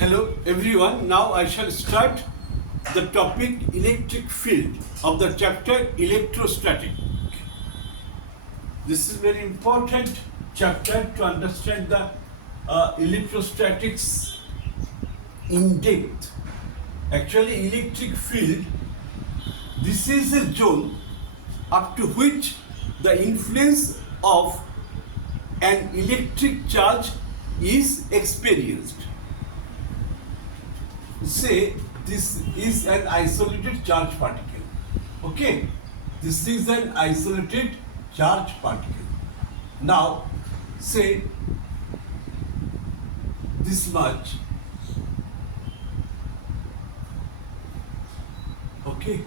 Hello everyone, now I shall start the topic electric field of the chapter electrostatic. This is very important chapter to understand the electrostatics in depth. Actually, electric field, this is a zone up to which the influence of an electric charge is experienced. Say this is an isolated charge particle. Okay, this is an isolated charge particle. Now, say this much. Okay,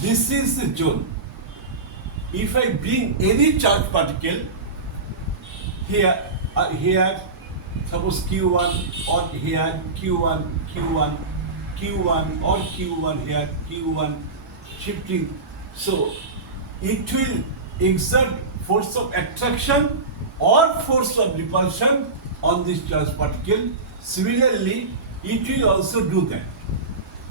this is the zone. If I bring any charge particle here, suppose Q1 or here Q1 or Q1 here, Q1 shifting. So it will exert force of attraction or force of repulsion on this charge particle. Similarly, it will also do that.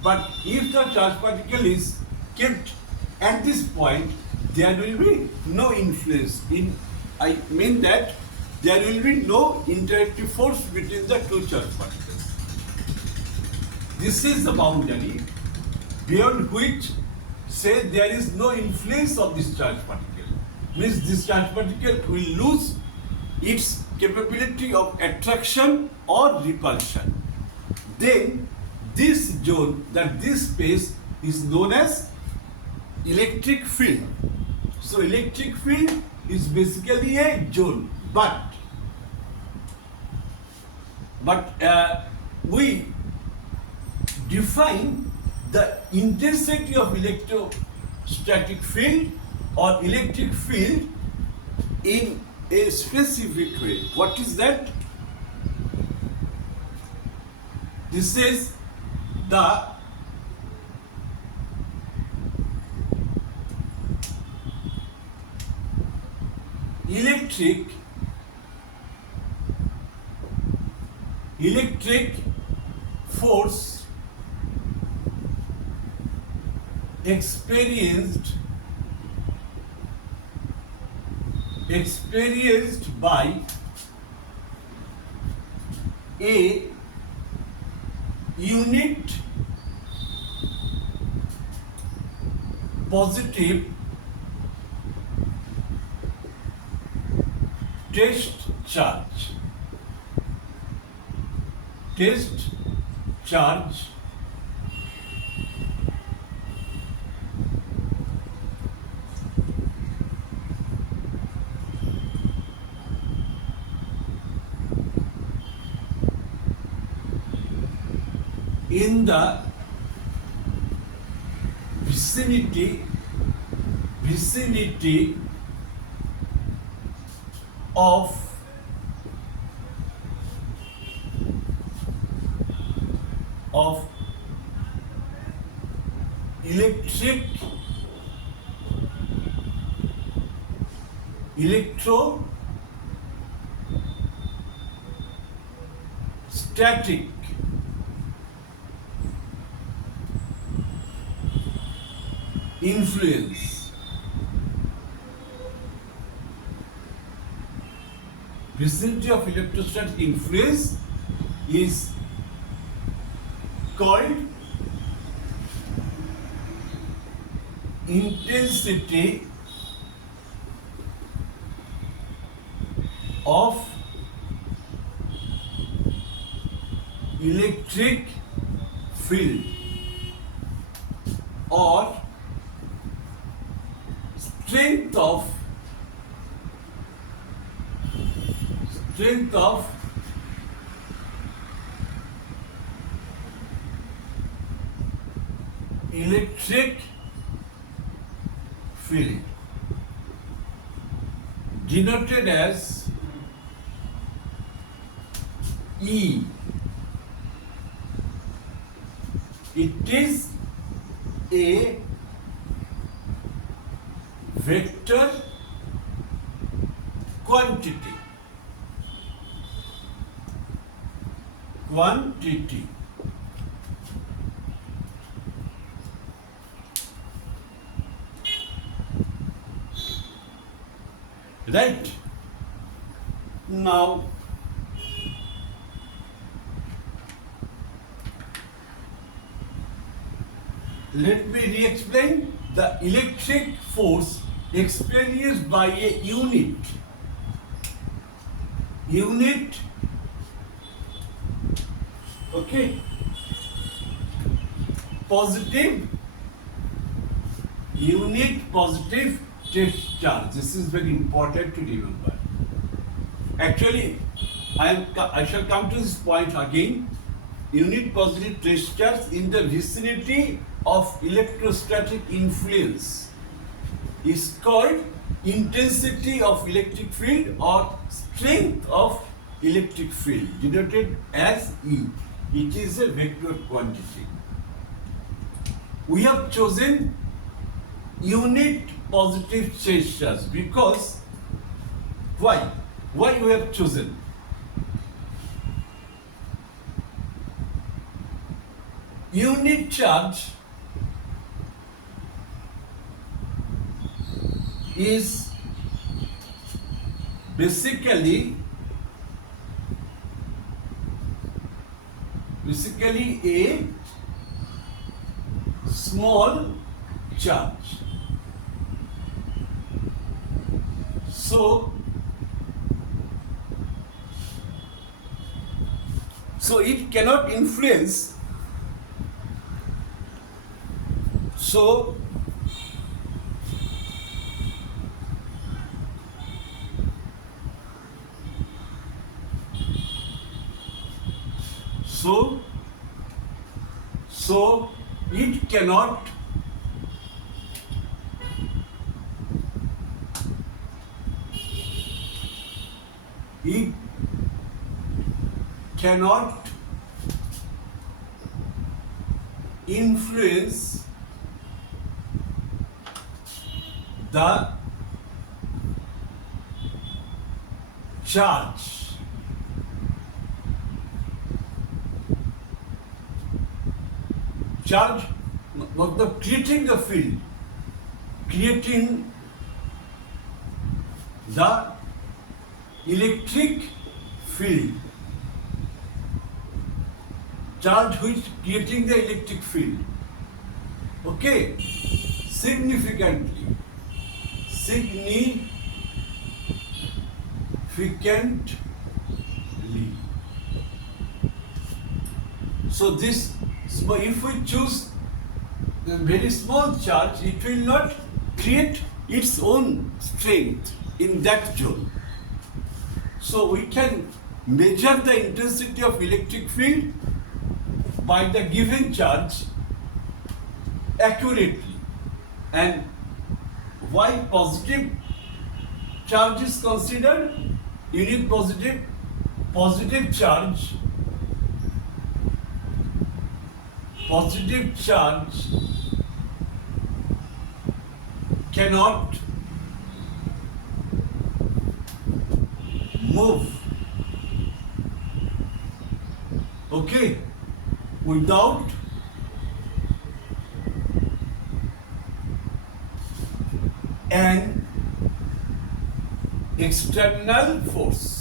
But if the charge particle is kept at this point, there will be no influence. I mean that there will be no interactive force between the two charge particles. This is the boundary beyond which, say, there is no influence of this charge particle. Means this charge particle will lose its capability of attraction or repulsion. Then this zone, this space is known as electric field. So electric field is basically a zone, but we define the intensity of electrostatic field or electric field in a specific way. What is that? This is the electric force experienced by a unit positive test charge in the vicinity of electrostatic influence. Vicinity of electrostatic influence is called intensity of electric field or strength of electric field, denoted as E. It is a vector quantity. quantity. Right? Now, let me re-explain. The electric force experienced by a unit okay, positive test charge. This is very important to remember. Actually, I shall come to this point again. Unit positive test charge in the vicinity of electrostatic influence is called intensity of electric field or strength of electric field, denoted as E. It is a vector quantity. We have chosen unit positive charge because why? Why we have chosen? Unit charge is basically a small charge. So it cannot influence. So it cannot influence the charge. Charge, creating the field, creating the electric field. Charge which creating the electric field. Okay, significantly. So this, if we choose a very small charge, it will not create its own strength in that zone. So we can measure the intensity of electric field by the given charge accurately. And why positive charge is considered? Unit positive charge cannot move, okay, without an external force.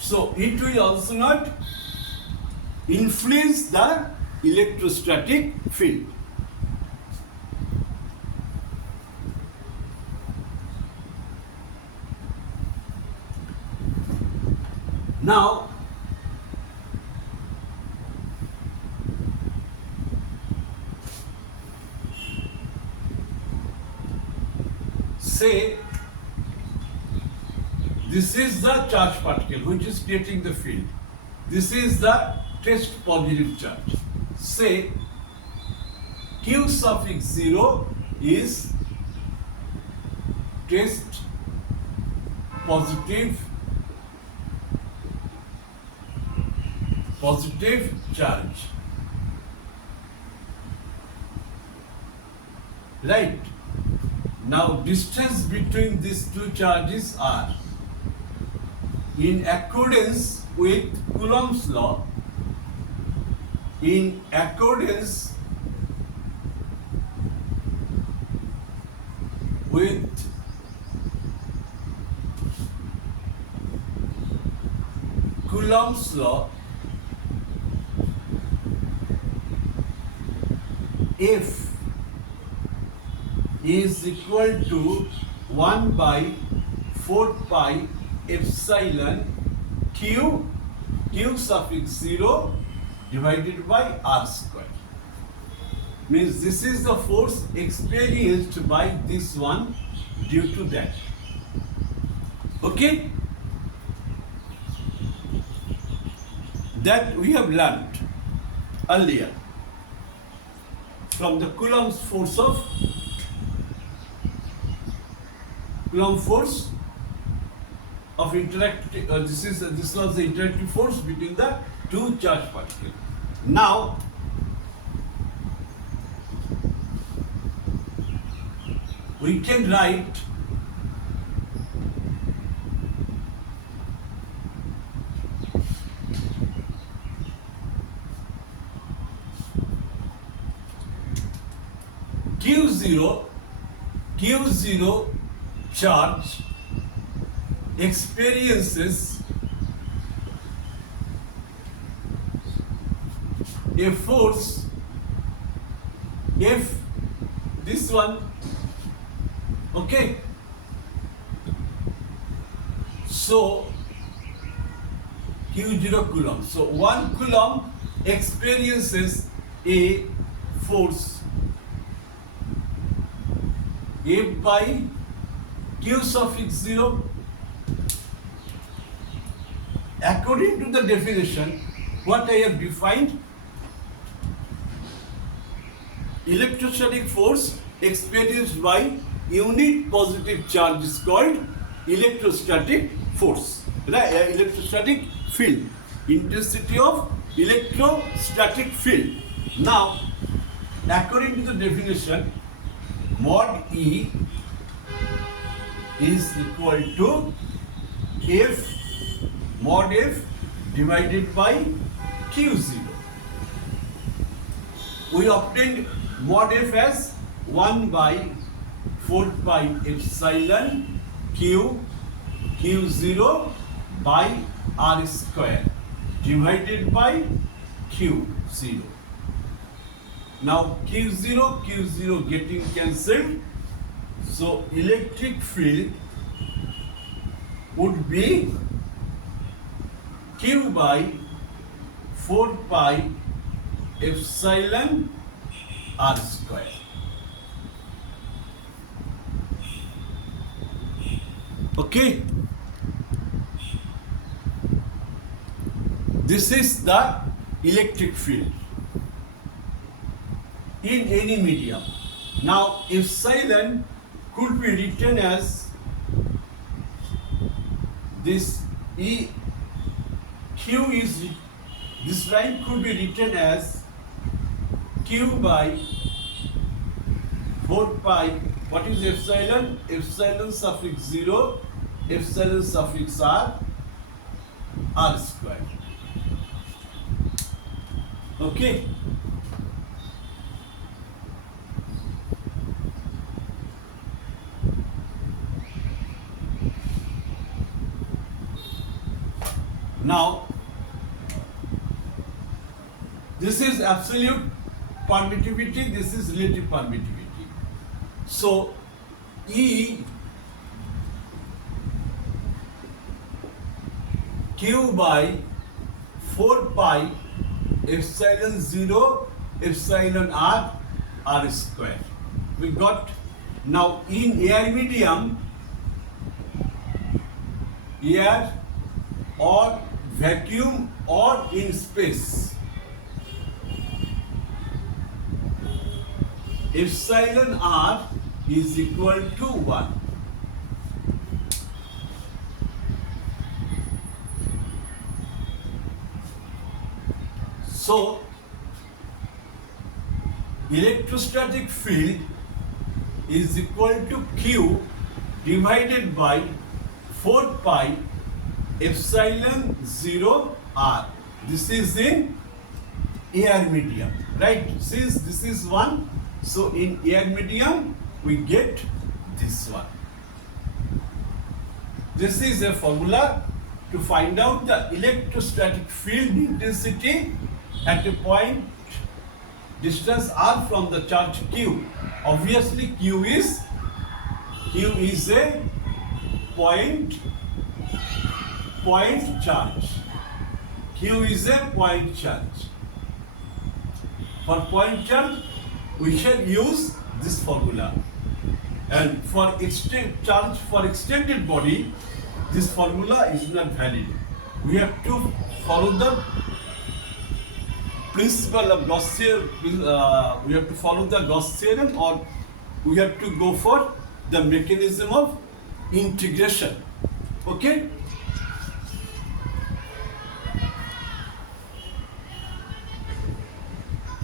So it will also not influence the electrostatic field. Now, say this is the charge particle which is creating the field. This is the test positive charge. Say Q suffix 0 is test positive charge. Right. Now distance between these two charges are in accordance with Coulomb's law, in accordance with Coulomb's law, F is equal to 1 by 4 pi epsilon q suffix 0 divided by r square. Means this is the force experienced by this one due to that. Okay? That we have learnt earlier from the Coulomb's force of Coulomb force of interactive. This was the interactive force between the two charged particles. Now we can write Q0 charge experiences a force F, this one, okay? So Q0 Coulomb. So 1 Coulomb experiences a force F by Q suffix 0. According to the definition, what I have defined, electrostatic force experienced by unit positive charge is called electrostatic force, right? Electrostatic field, intensity of electrostatic field. Now, according to the definition, mod E is equal to F mod F divided by Q0. We obtained mod F as 1 by 4 pi epsilon Q0 by R square divided by Q0. Now Q0 getting cancelled, so electric field would be Q by 4 pi epsilon R square. Okay, this is the electric field in any medium. Now epsilon could be written as this E. Q is, this line could be written as Q by 4 pi. What is epsilon? Epsilon suffix 0, epsilon suffix r, r square. Okay. Now, this is absolute permittivity, this is relative permittivity. So, E Q by 4 pi epsilon 0 epsilon r, r square. We got. Now, in air medium, air or vacuum or in space, epsilon r is equal to 1. So, electrostatic field is equal to Q divided by 4 pi epsilon 0 R. This is in air medium, right? Since this is 1, so in air medium we get this one. This is a formula to find out the electrostatic field intensity at a point distance r from the charge q. Obviously q is a point charge. Q is a point charge. For point charge we shall use this formula, and for charge for extended body this formula is not valid. We have to follow the principle of Gaussian. We have to follow the Gauss theorem, or we have to go for the mechanism of integration. Okay.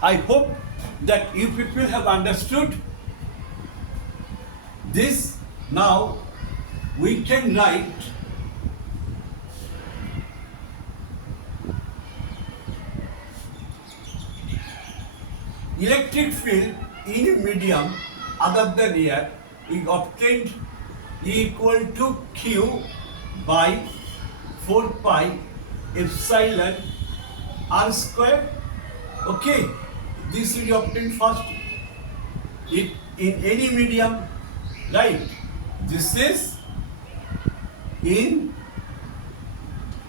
I hope that you people have understood this. Now we can write electric field in a medium other than air. We obtained E equal to Q by 4 pi epsilon r square. Okay, this we obtained first. It in any medium, right? This is in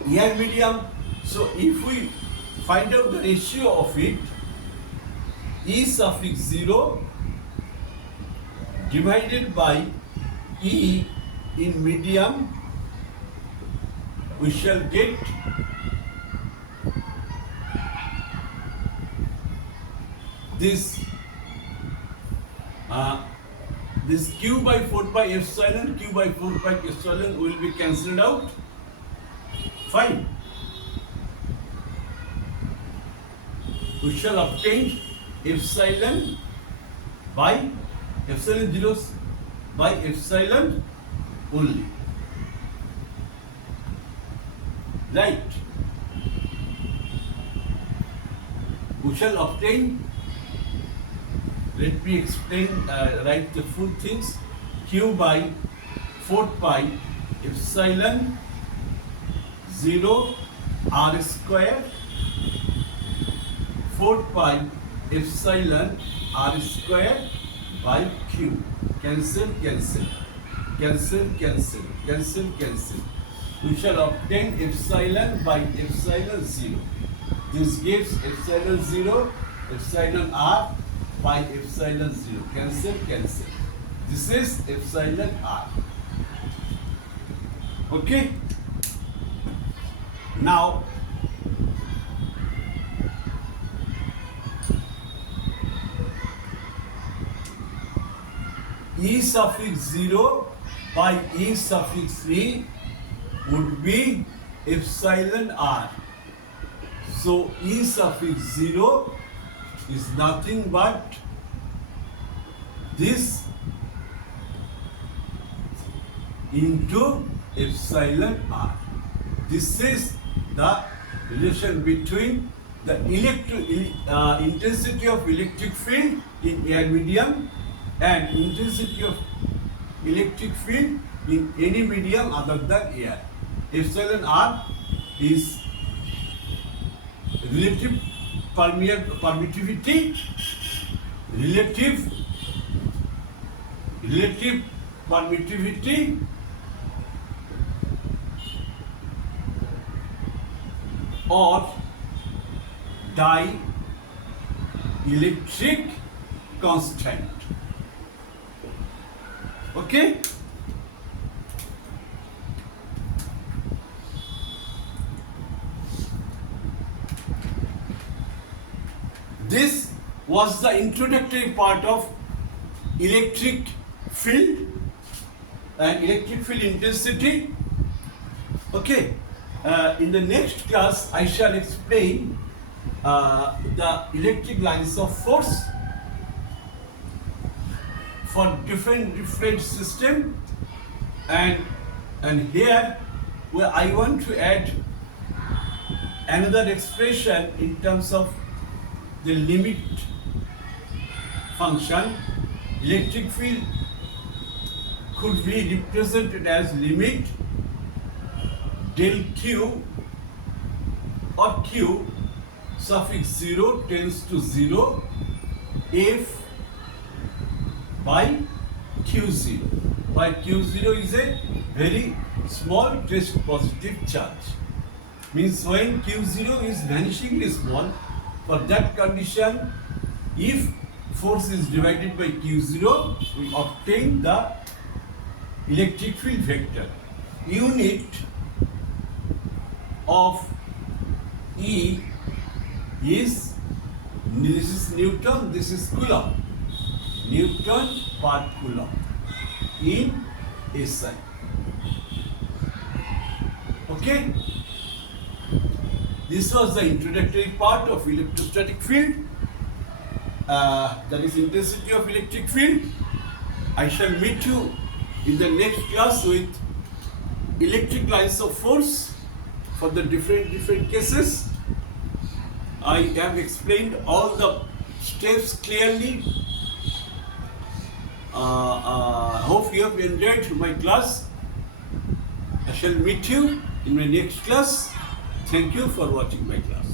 air medium. So if we find out the ratio of it, E suffix 0 divided by E in medium, we shall get this q by 4 pi epsilon, q by 4 pi epsilon will be cancelled out. Fine. We shall obtain epsilon by epsilon zeros by epsilon only. Right. We shall obtain, let me explain, write the full things. Q by 4 pi epsilon 0 r square 4 pi epsilon r square by q. Cancel, cancel, cancel, cancel, cancel, cancel. We shall obtain epsilon by epsilon 0. This gives epsilon 0, epsilon r by epsilon 0. Cancel, cancel. This is epsilon r. Okay. Now, E suffix 0 by E suffix 3 would be epsilon r. So E suffix 0 is nothing but this into epsilon r. This is the relation between the intensity of electric field in air medium and intensity of electric field in any medium other than air. Epsilon r is relative permittivity, relative permittivity or dielectric constant. Okay? This was the introductory part of electric field and electric field intensity. Okay. In the next class, I shall explain the electric lines of force for different system, and here Well, I want to add another expression in terms of the limit function. Electric field could be represented as limit del Q or Q suffix 0 tends to 0 F by Q0, where Q0 is a very small test positive charge. Means when Q0 is vanishingly small, for that condition, if force is divided by Q0, we obtain the electric field vector. Unit of E is, this is Newton, this is Coulomb. Newton per Coulomb in SI. Okay? This was the introductory part of electrostatic field, that is intensity of electric field. I shall meet you in the next class with electric lines of force for the different cases. I have explained all the steps clearly. Hope you have enjoyed my class. I shall meet you in my next class. Thank you for watching my class.